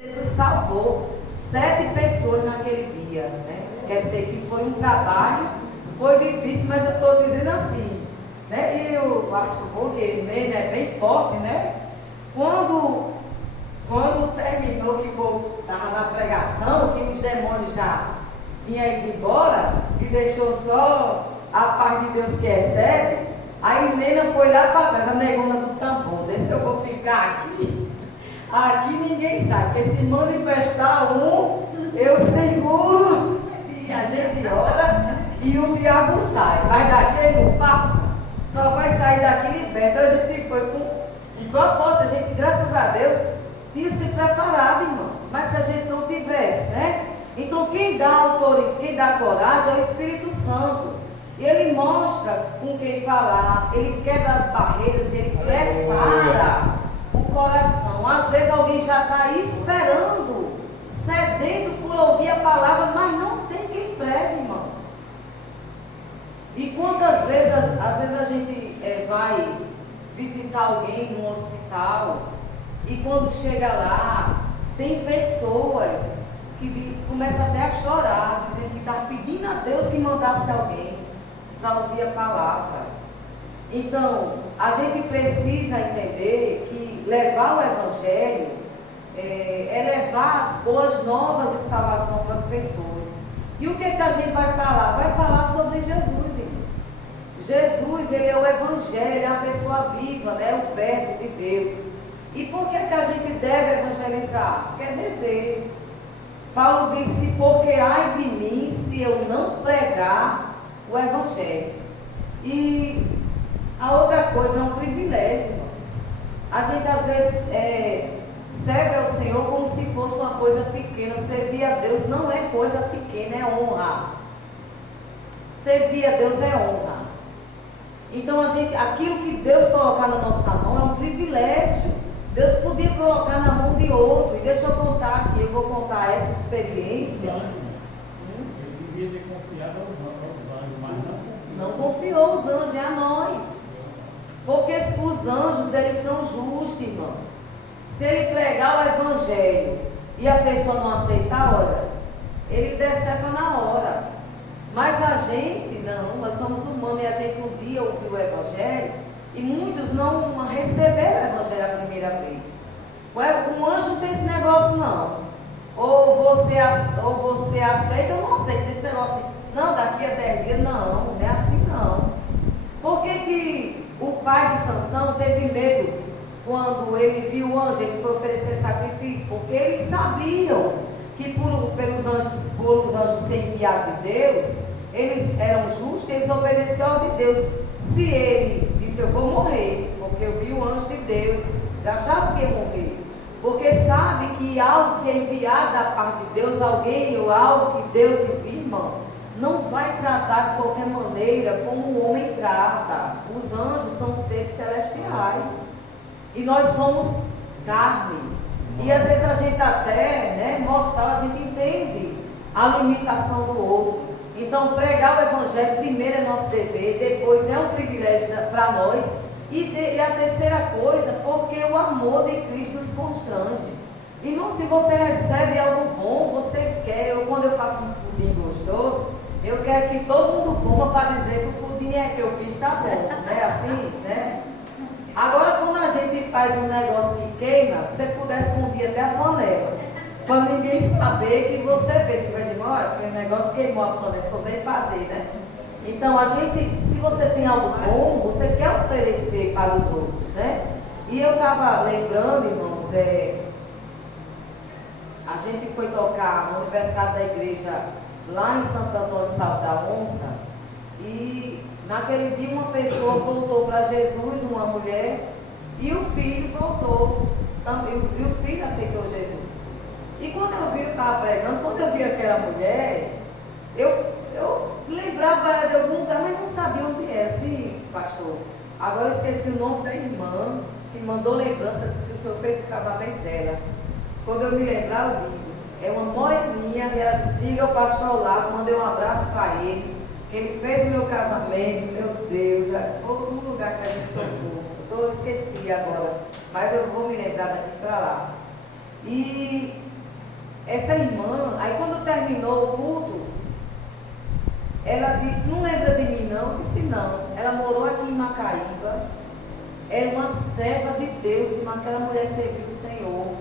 Jesus salvou 7 pessoas naquele dia, né? Quer dizer que foi um trabalho, foi difícil, mas eu estou dizendo assim, né? E eu acho bom que ele é bem forte, né? Quando terminou, que o povo estava na pregação, que os demônios já tinham ido embora e deixou só a paz de Deus que excede, aí Nena foi lá para trás, a negona do tambor, desse eu vou ficar aqui. Aqui ninguém sabe, porque se manifestar eu seguro e a gente ora e o diabo sai. Mas daqui ele não passa, só vai sair daqui liberto. A gente foi com um propósito, a gente, graças a Deus, tinha se preparado, irmãos. Mas se a gente não tivesse, né? Então quem dá autoridade, quem dá coragem é o Espírito Santo. E ele mostra com quem falar, ele quebra as barreiras, ele prepara o coração. Às vezes alguém já está aí esperando, sedento por ouvir a palavra, mas não tem quem pregue, irmãos. E quantas vezes, às vezes a gente vai visitar alguém no hospital e quando chega lá, tem pessoas que começam até a chorar, dizendo que está pedindo a Deus que mandasse alguém para ouvir a palavra. Então, a gente precisa entender que levar o Evangelho é levar as boas novas de salvação para as pessoas. E o que a gente vai falar? Vai falar sobre Jesus, irmãos. Jesus, ele é o Evangelho, ele é a pessoa viva, né? O Verbo de Deus. E por que a gente deve evangelizar? Porque é dever. Paulo disse, porque ai de mim se eu não pregar o Evangelho. E a outra coisa é um privilégio, irmãos. A gente às vezes serve ao Senhor como se fosse uma coisa pequena. Servir a Deus não é coisa pequena, é honra. Servir a Deus é honra. Então aquilo que Deus colocar na nossa mão é um privilégio. Deus podia colocar na mão de outro. E deixa eu contar aqui, eu vou contar essa experiência. Ele devia ter confiado aos anjos, mas não confiou os anjos, é a nós. Porque os anjos, eles são justos, irmãos. Se ele pregar o Evangelho e a pessoa não aceitar, olha, ele decepa na hora. Mas a gente, não, nós somos humanos e a gente um dia ouviu o Evangelho e muitos não receberam o Evangelho a primeira vez. Um anjo não tem esse negócio, não. Ou você aceita ou não aceita esse negócio. Não, daqui a 10 dias, não é assim não. Por que o pai de Sansão teve medo quando ele viu o anjo, ele foi oferecer sacrifício? Porque eles sabiam que pelos anjos ser enviados de Deus, eles eram justos, eles obedeciam ao de Deus. Se ele disse, eu vou morrer, porque eu vi o anjo de Deus, eles achavam que ia morrer. Porque sabe que algo que é enviado da parte de Deus, alguém ou algo que Deus envia, irmão, não vai tratar de qualquer maneira como o homem trata. Os anjos são seres celestiais. E nós somos carne. E às vezes a gente até, né, mortal, a gente entende a limitação do outro. Então pregar o Evangelho primeiro é nosso dever, depois é um privilégio para nós. E a terceira coisa, porque o amor de Cristo nos constrange. Irmão, se você recebe algo bom, você quer. Quando eu faço um pudim gostoso, eu quero que todo mundo coma para dizer que o pudim que eu fiz está bom, né? Assim, né? Agora, quando a gente faz um negócio que queima, você pudesse esconder até a panela, para ninguém saber que você fez. Que vai dizer, olha, foi um negócio que queimou a panela, só nem fazer, né? Então, se você tem algo bom, você quer oferecer para os outros, né? E eu estava lembrando, irmãos, a gente foi tocar no aniversário da igreja lá em Santo Antônio de Salto da Onça, e naquele dia uma pessoa voltou para Jesus, uma mulher, e o filho voltou, e o filho aceitou Jesus. E quando eu estava pregando, quando eu vi aquela mulher, eu lembrava ela de algum lugar, mas não sabia onde era. Sim, pastor, agora eu esqueci o nome da irmã, que mandou lembrança, disse que o senhor fez o casamento dela. Quando eu me lembrar, eu digo, é uma moreninha, e ela disse, diga ao pastor lá, mandei um abraço para ele, que ele fez o meu casamento, meu Deus, foi outro lugar que a gente tocou, eu esqueci agora, mas eu vou me lembrar daqui para lá. E essa irmã, aí quando terminou o culto, ela disse, não lembra de mim não? Eu disse não. Ela morou aqui em Macaíba, era uma serva de Deus, irmã, aquela mulher serviu o Senhor.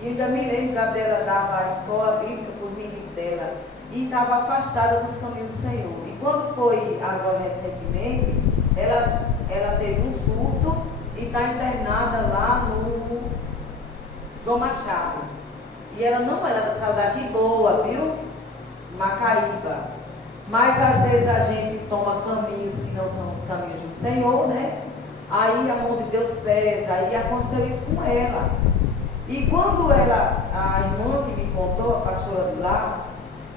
E ainda me lembro, Gabriela dava a escola bíblica por menino dela e estava afastada dos caminhos do Senhor. E quando foi agora recentemente, ela teve um surto e está internada lá no João Machado. E ela não, ela saiu daqui boa, viu? Macaíba. Mas às vezes a gente toma caminhos que não são os caminhos do Senhor, né? Aí a mão de Deus pesa, aí aconteceu isso com ela. E quando a irmã que me contou, a pastora de lá,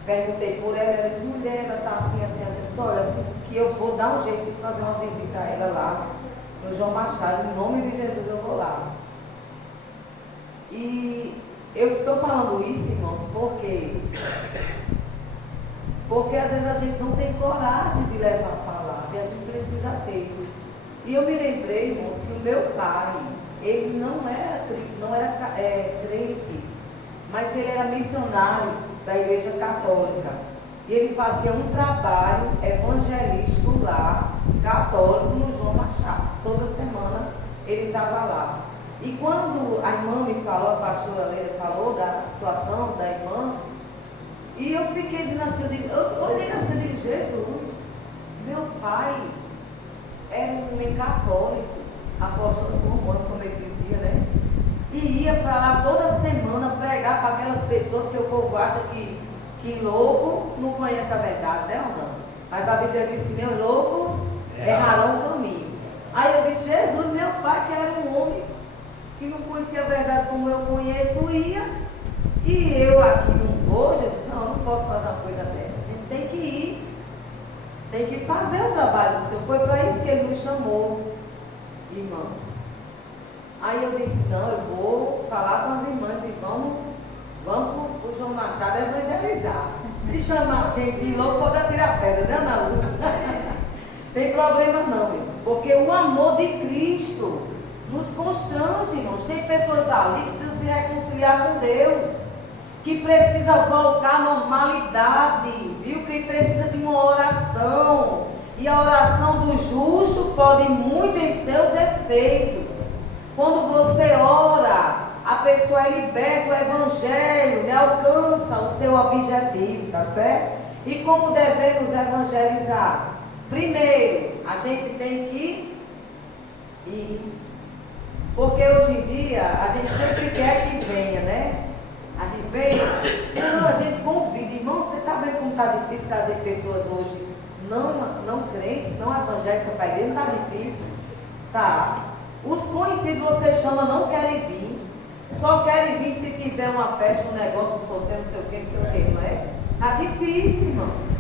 perguntei por ela, ela disse, mulher, ela está assim, assim, assim. Eu disse, olha, assim, que eu vou dar um jeito de fazer uma visita a ela lá, no João Machado, em nome de Jesus eu vou lá. E eu estou falando isso, irmãos, porque às vezes a gente não tem coragem de levar a palavra, e a gente precisa ter. E eu me lembrei, irmãos, que o meu pai, ele não era crente, mas ele era missionário da Igreja Católica. E ele fazia um trabalho evangelístico lá, católico, no João Machado. Toda semana ele estava lá. E quando a irmã me falou, a pastora Leda falou da situação da irmã, e eu fiquei dizendo assim, eu olhei assim e disse, Jesus, meu pai era um homem católico, apóstolo romano, como ele dizia, né? E ia para lá toda semana pregar para aquelas pessoas, porque o povo acha que louco não conhece a verdade, né ou não? Mas a Bíblia diz que nem os loucos errarão o caminho. Aí eu disse, Jesus, meu pai, que era um homem que não conhecia a verdade como eu conheço, ia, e eu aqui não vou, Jesus, não, eu não posso fazer uma coisa dessa. A gente tem que ir, tem que fazer o trabalho do Senhor. Foi para isso que Ele nos chamou, irmãos. Aí eu disse, não, eu vou falar com as irmãs e vamos para o João Machado evangelizar. Se chamar gente de louco, pode atirar pedra, né, Ana Lúcia? Tem problema não, irmão, porque o amor de Cristo nos constrange, irmãos. Tem pessoas ali que precisam se reconciliar com Deus, que precisa voltar à normalidade, viu? Que precisa de uma oração. E a oração do justo pode muito em seus efeitos. Quando você ora, a pessoa é liberta, o evangelho, né, alcança o seu objetivo, tá certo? E como devemos evangelizar? Primeiro, a gente tem que ir. Porque hoje em dia, a gente sempre quer que venha, né? A gente vem, não, a gente convida. Irmão, você está vendo como está difícil trazer pessoas hoje não crentes, não evangélicas para a igreja? Não está difícil? Tá. Os conhecidos você chama, não querem vir. Só querem vir se tiver uma festa, um negócio, um sorteio, não sei o que, não é? Está difícil, irmãos.